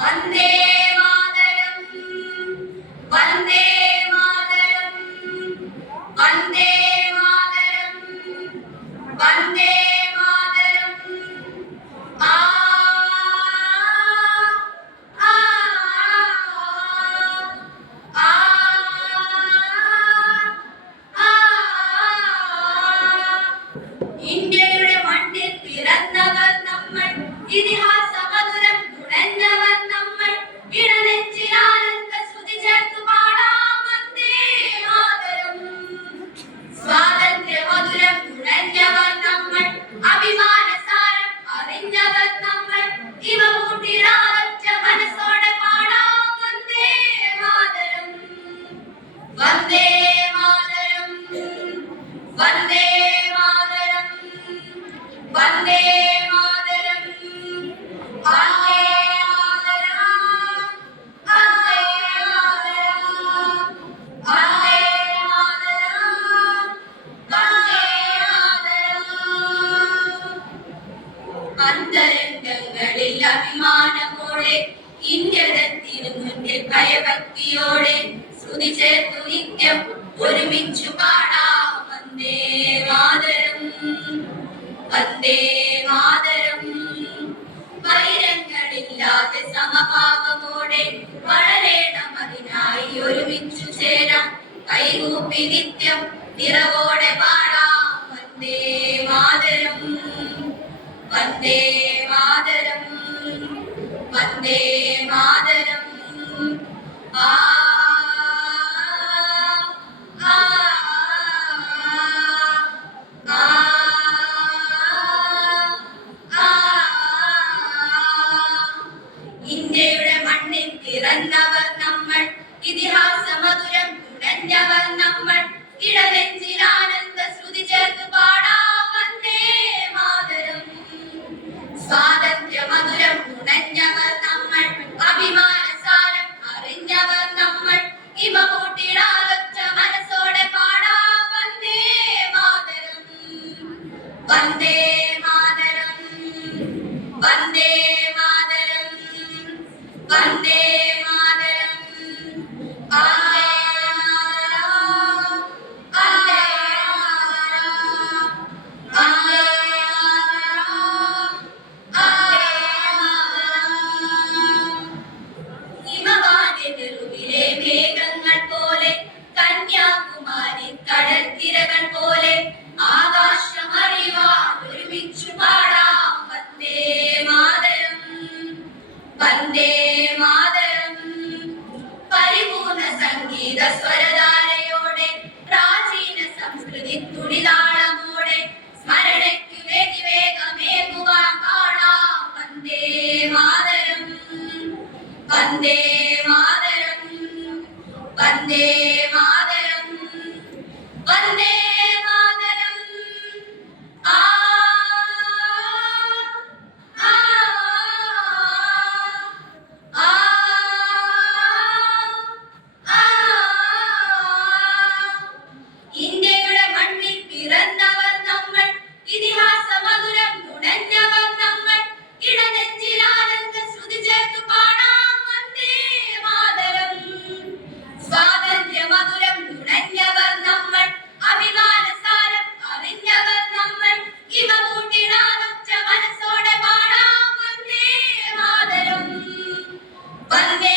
വന്ദേ മാതരം വന്ദേ മാതരം വന്ദേ മാതരം വന്ദേ മാതരം ആ ആ ആ ആ ഇന്ത്യയുടെ മണ്ണിൽ പിറന്നവർ നമ്മൾ ഇതിഹാസ മധുരം നുണഞ്ഞവർ നമ്മൾ ഇടനെഞ്ചിലാനന്ദ ശ്രുതി ചേർത്തു പാടാം വന്ദേ മാതരം സ്വാതന്ത്ര്യ മധുരം നുണഞ്ഞവർ നമ്മൾ അഭിമാനസാരം അറിഞ്ഞവർ നമ്മൾ ഇവ കൂട്ടിടാതൊറ്റ മനസ്സോടെ പാടാം വന്ദേ മാതരം വന്ദേ മാതരം വന്ദേ മാതരം വന്ദേ മാതരം വന്ദേ അന്തരംഗങ്ങളിൽ അഭിമാനമോടെ ഇന്ത്യത്തിരുന്നിന്റെ ഭയഭക്തിയോടെ ശ്രുതി ചേർത്തു നിത്യം ഒരുമിച്ചു പാടാം വന്ദേ മാതരം വന്ദേ മാതരം വൈരങ്ങളില്ലാതെ സമഭാവമോടെ വളരേണം അതിനായി ഒരുമിച്ചു ചേരാം കൈകൂപ്പി നിത്യം നിറവോടെ പാടാം വന്ദേ മാതരം വന്ദേ മാതരം വന്ദേ മാതരം ആ ആ ആ ആ ഇന്ത്യയുടെ മണ്ണിൽ പിറന്നവർ നമ്മൾ ഇതിഹാസ മധുരം നുണഞ്ഞവർ നമ്മൾ ഇടനെഞ്ചിൽ ആനന്ദ ശ്രുതി ചേർത്ത് പാടാം വന്ദേ മാതരം സ്വാതന്ത്ര്യ മധുരം നുണഞ്ഞവർ നമ്മൾ അഭിമാനസാരം അറിഞ്ഞവർ നമ്മൾ ഇവ കൂട്ടിടാതൊറ്റ മനസ്സോടെ പാടാം വന്ദേ മാതരം വന്ദേ മാതരം വന്ദേ മാതരം വന്ദേ മാതരം ആ മേഘങ്ങൾ പോലെ കന്യാകുമാരി കടൽത്തിരകൾ പോലെ ആകാശമറിവാൻ ഒരുമിച്ചു പാടാം വന്ദേ മാതരം വന്ദേ മാതരം പരിപൂർണ സംഗീത സ്വരധാരയോടെ പ്രാചീന സംസ്കൃതി തുടിതാളമോടെ സ്മരണയ്ക്കു വേഗമേകുവാൻ പാടാം വന്ദേ മാതരം വന്ദേ മാതരം വന്ദേ മാതരം വന്ദേ മാതരം ആ ആ ആ ആ ഇന്ത്യയുടെ മണ്ണിൽ പിറന്നവർ നമ്മൾ ഇതിഹാസ മധുരം നുണഞ്ഞവർ നമ്മൾ ഇടനെഞ്ചിൽ ആനന്ദ ശ്രുതി ചേർത്തു പാടാം വന്ദേ മാതരം സ്വാതന്ത്ര്യ മധുരം നുണഞ്ഞവർ നമ്മൾ അഭിമാനസാരം അറിഞ്ഞവർ നമ്മൾ ഇവ കൂട്ടിടാതൊറ്റ മനസ്സോടെ പാടാം വന്ദേ മാതരം വന്ദേ